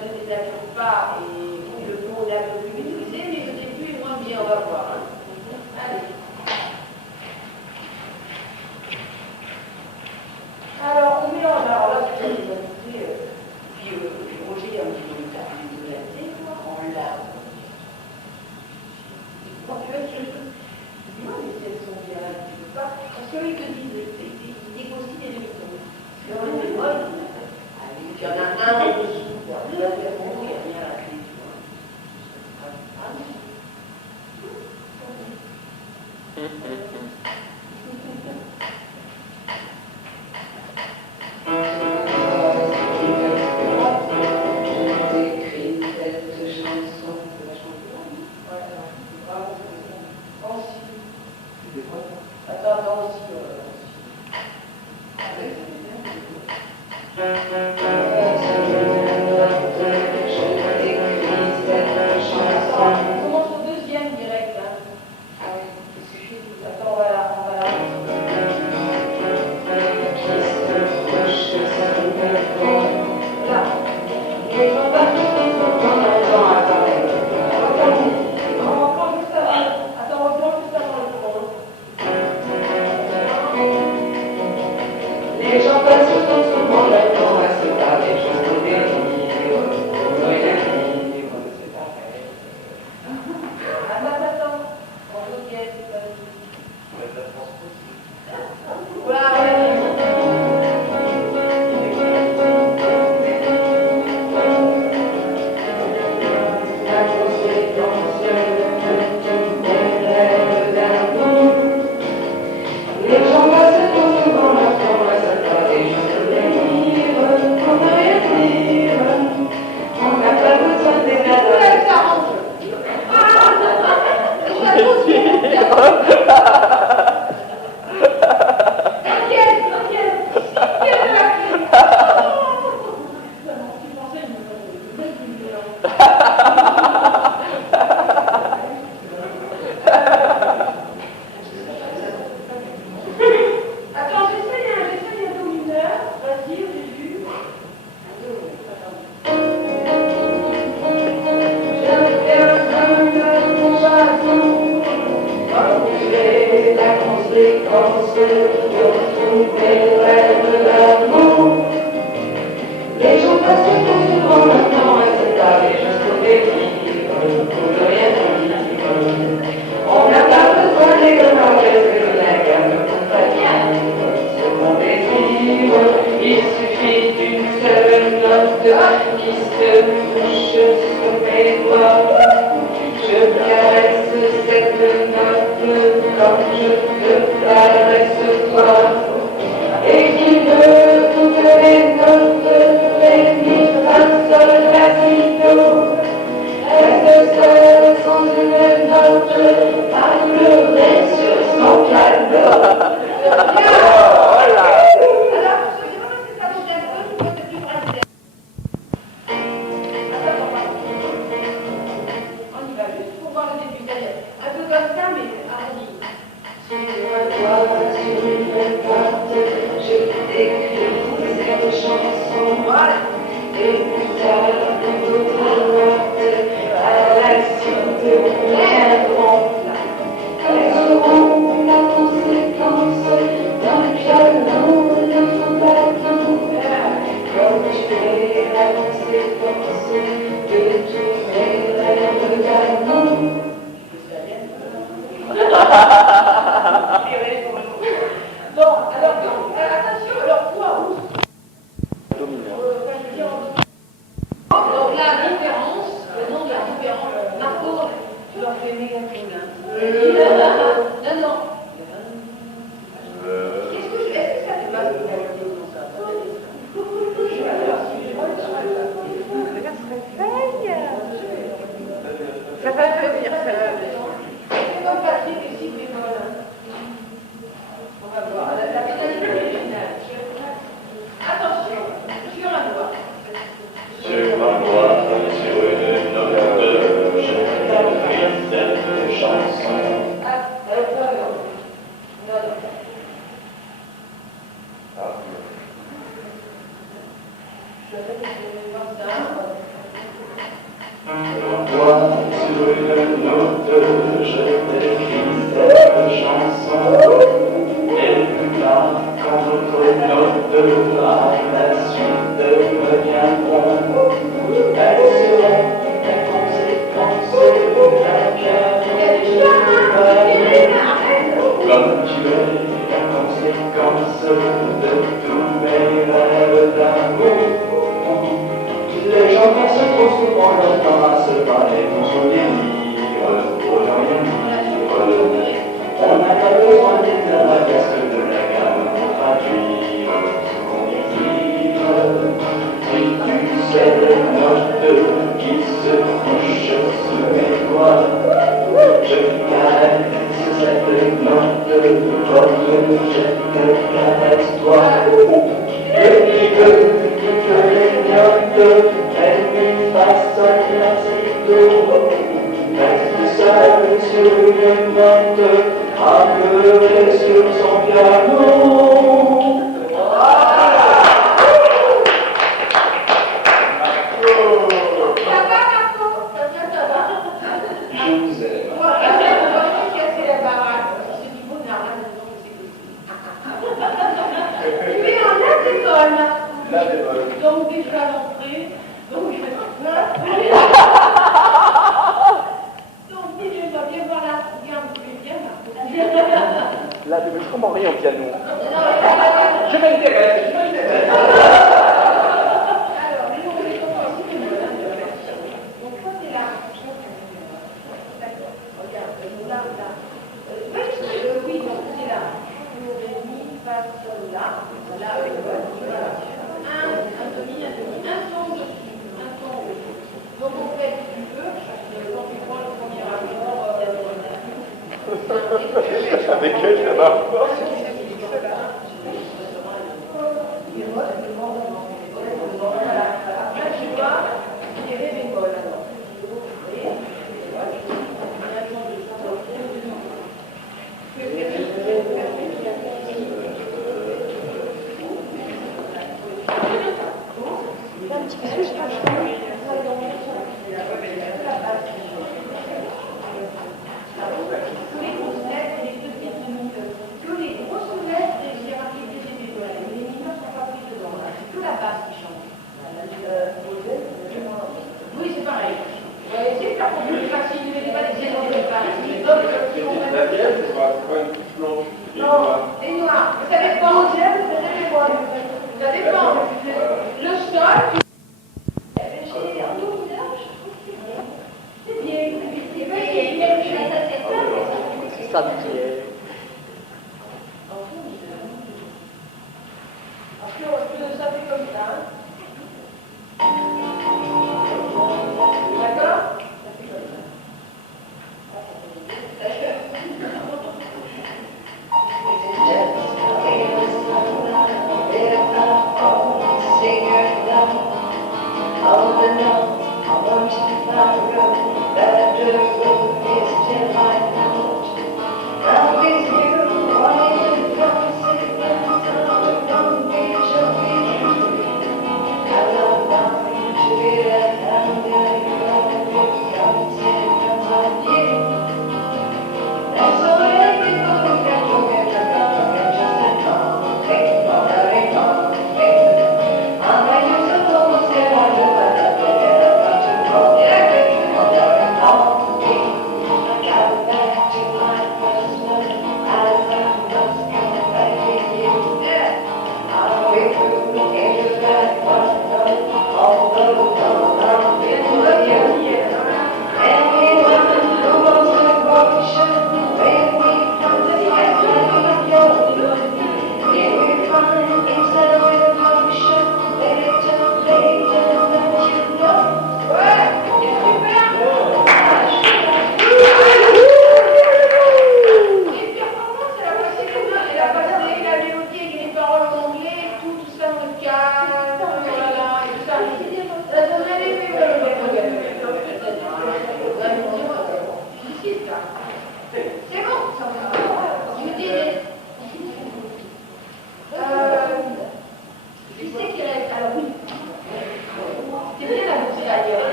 ne dénature pas et où le monde est un peu plus maîtrisé, mais le début est moins bien, on va voir. Hein. Allez. Alors, on mélange, alors là, c'est une bonne idée, puis Roger a un petit peu de thé, on l'a. Quand tu veux, dis-moi, mais elles sont bien là, tu veux pas, parce qu'ils te disent, ils négocient des demi-tours. Il y en a un en dessous, il y a rien à la clé, tu vois. Moi, sur une note, je t'écris cette chanson. Et plus tard, quand d'autres notes à la suite me viendront, elles seront les conséquences de la comme tu es la conséquence de tous mes rêves d'amour. Les gens passent trop souvent leur temps à se parler pour souvenir pour ne rien dire. On n'a pas besoin d'être la casque de la gamme pour traduire ce qu'on désire. Si tu sais les notes qui se couchent sous mes doigts, je caresse cette note comme je te caresse toi. Et puis que les notes, elles lui façonnent la ciseau, reste seul sur une note, à pleurer sur son piano. Donc déjà l'entrée, donc il va bien voir la gamme, bien. Là, je ne veux vraiment rien au piano. Je m'intéresse. Alors, nous, on est compris. Donc, ça, c'est là. D'accord. Regarde, là. Oui, donc c'est là. Mi, fa, sol, là. Là, un demi, un ton dessus, un ton haut. Donc, on fait si tu veux, quand tu prends le premier accord, Avec elle, ça marche pas. Après, tu vois, les ré bémol. Oui, c'est pareil. C'est pas plus facile, ne mettez pas des éléments de La bière, c'est pas une couche blanche. Non, et noir. Ça dépend. Ça dépend. Le sol. C'est bien. C'est ça, bière. Après, ça fait comme ça. D'accord? Ça fait comme ça.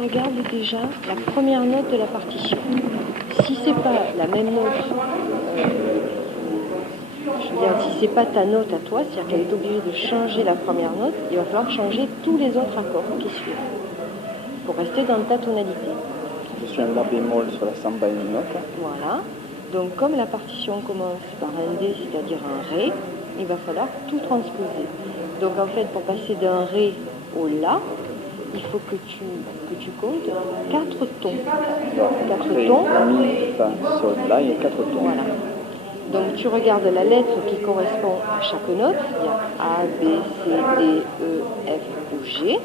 regardes déjà la première note de la partition. Si c'est pas la même note, je veux dire, si c'est pas ta note à toi, c'est-à-dire qu'elle est obligée de changer la première note, il va falloir changer tous les autres accords qui suivent pour rester dans ta tonalité. Je suis un La bémol sur la samba et une note. Voilà. Donc comme la partition commence par un D, c'est-à-dire un Ré, il va falloir tout transposer. Donc en fait, pour passer d'un Ré au La, il faut que tu comptes 4 tons. 4 tons. Mi, Fa, Sol, La, il y a 4 tons. Voilà. Donc tu regardes la lettre qui correspond à chaque note. Il y a A, B, C, D, E, F ou G.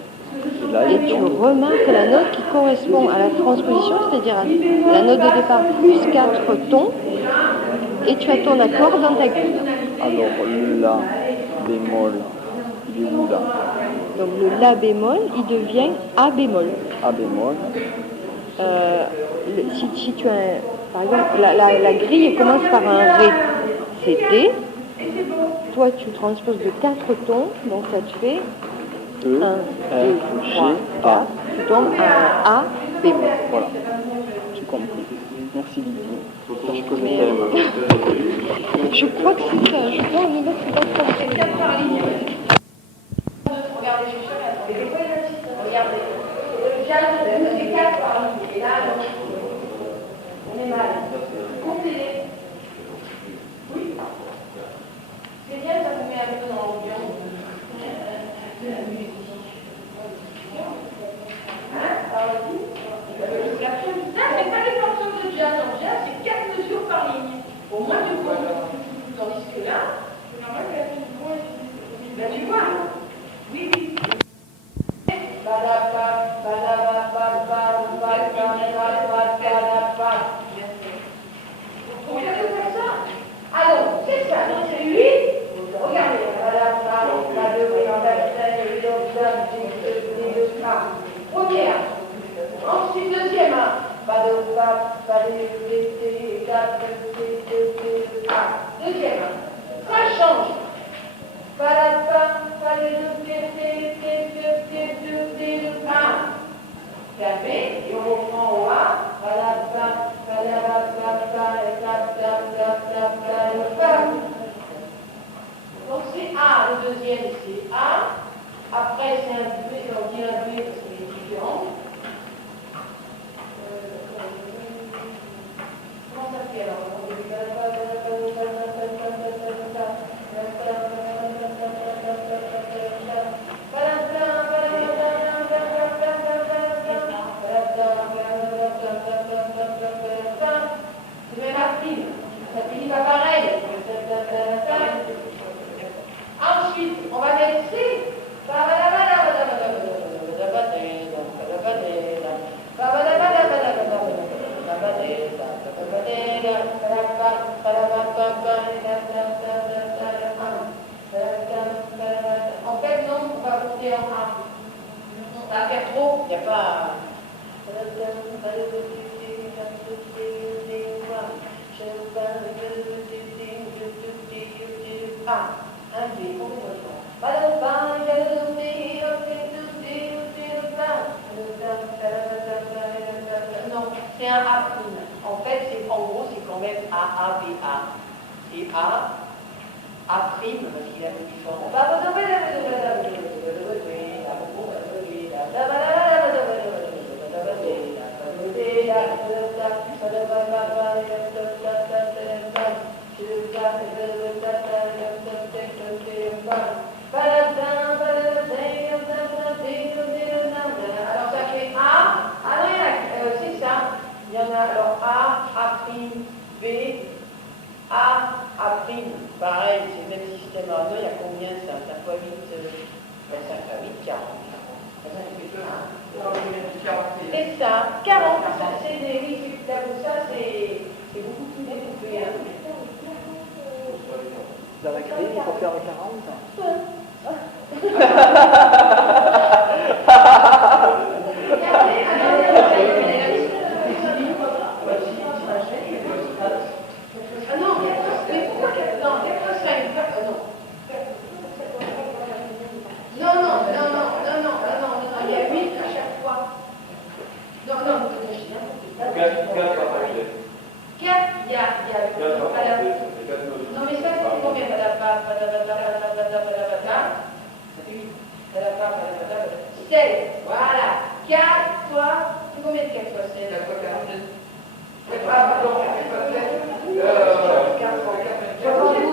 Et tu remarques la note qui correspond à la transposition, c'est-à-dire à la note de départ plus 4 tons, et tu as ton accord dans ta grille. Alors, le La bémol, il est où là? Donc le La bémol, il devient A bémol. A bémol. Si tu as, par exemple, la grille commence par un Ré, c'est D. Toi, tu transposes de 4 tons, donc ça te fait E, 1, 2, F, 3, G, 4, A. tu tombes à un A bémol. Voilà, j'ai compris. Merci Lydie. Sache que je t'aime. Je crois que c'est ça, je crois que c'est pas ça. C'est 4 par ligne. Regardez, je suis sûre, regardez. Le piano, c'est 4 par ligne. Et là, on est mal. Comptez-les. Oui. C'est bien, ça vous met un peu dans l'ambiance de la musique. C'est pas les morceaux de jazz en jazz, c'est 4 mesures par ligne. Au moins du compte. Tandis que là, c'est normal que la fille du point est. Là, tu vois. Oui, oui. Regardez comme ça. Alors, c'est ça, donc c'est 8. Regardez. Première. Ensuite, deuxième. Deuxième. Ça change. Calmez, et on reprend au A. Donc c'est A, le deuxième c'est A. Après c'est un B, on dit un B parce qu'il est différent. Comment ça fait alors? C'est même la prime. Ça finit pas pareil. Ensuite, on va mettre C. En fait, non, on va monter en A. On va faire trop, il n'y a pas. Un B, on non, c'est un A'. En fait, c'est en gros, c'est quand même A, B, A. C'est A, A', parce qu'il y a une différence. Alors ça fait A, c'est ça. Il y en a alors A', B, A', pareil, c'est le même système en deux, il y a combien ça? 5 fois 8, 5 fois 8, 40. C'est ça, 40, c'est des oui, ça c'est beaucoup plus découpé. Hein. Dans la grille, il faut faire 40. Non, il y a 8 à chaque fois. 4, il y a non mais ça c'est combien? Ça fait 8. 16, voilà. 4 fois, c'est combien de 4 fois 16? 4 fois 42. Ah pardon, 4 fois 16. Je regarde.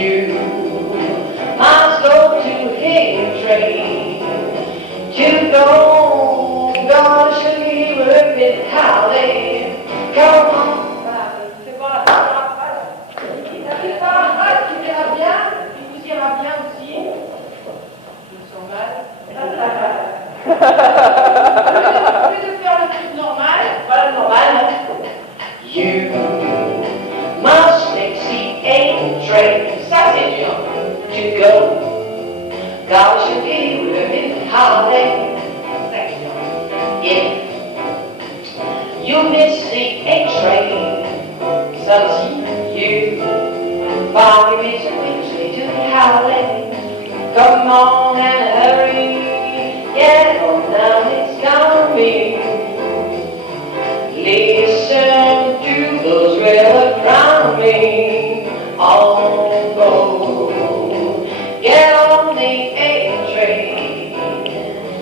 You must go to him. come on. Voilà, c'est bon, la première phrase. La première phrase qui ira bien, qui vous ira bien aussi. Je me sens mal. Au lieu de faire le truc normal, voilà le normal. You must fix the A train. Ça c'est dur. To go. God should be with me holiday. If you miss the A train, so you find me to Wednesday to the holiday. Come on and hurry, get on down, it's coming. Listen to those rails around me. On go, get on the A train,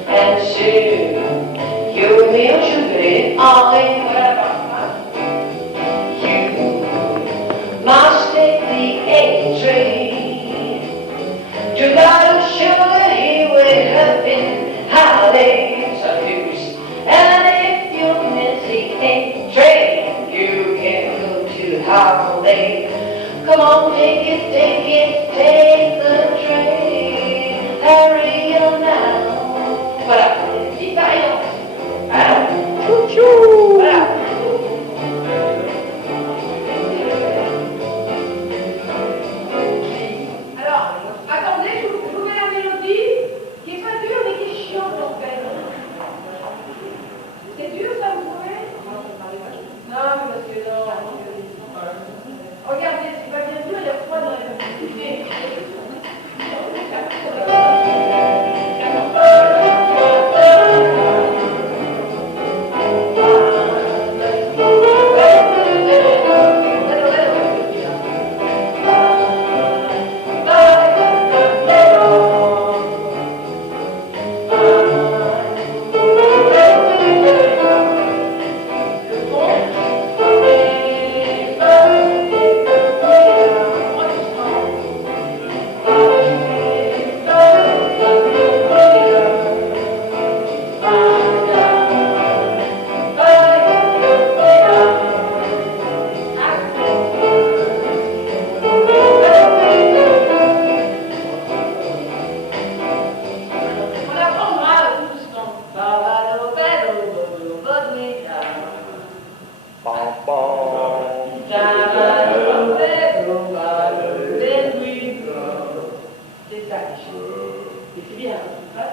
and soon you and me will sugar it all in. You must take the A train to God sugar here with her been holidays of use. And if you miss the A train, you can go to holiday. Come on, take the train. Hurry on now. Voilà. Dis par exemple. Hein? Chou-chou. Voilà. Alors, attendez, je vous mets la mélodie qui est pas dure mais qui est chiante en fait. C'est dur ça, vous trouvez? Non, mais parce que non. Regardez, c'est pas bien dur, il y a froid dans la publicité. C'est ça, et c'est bien, hein.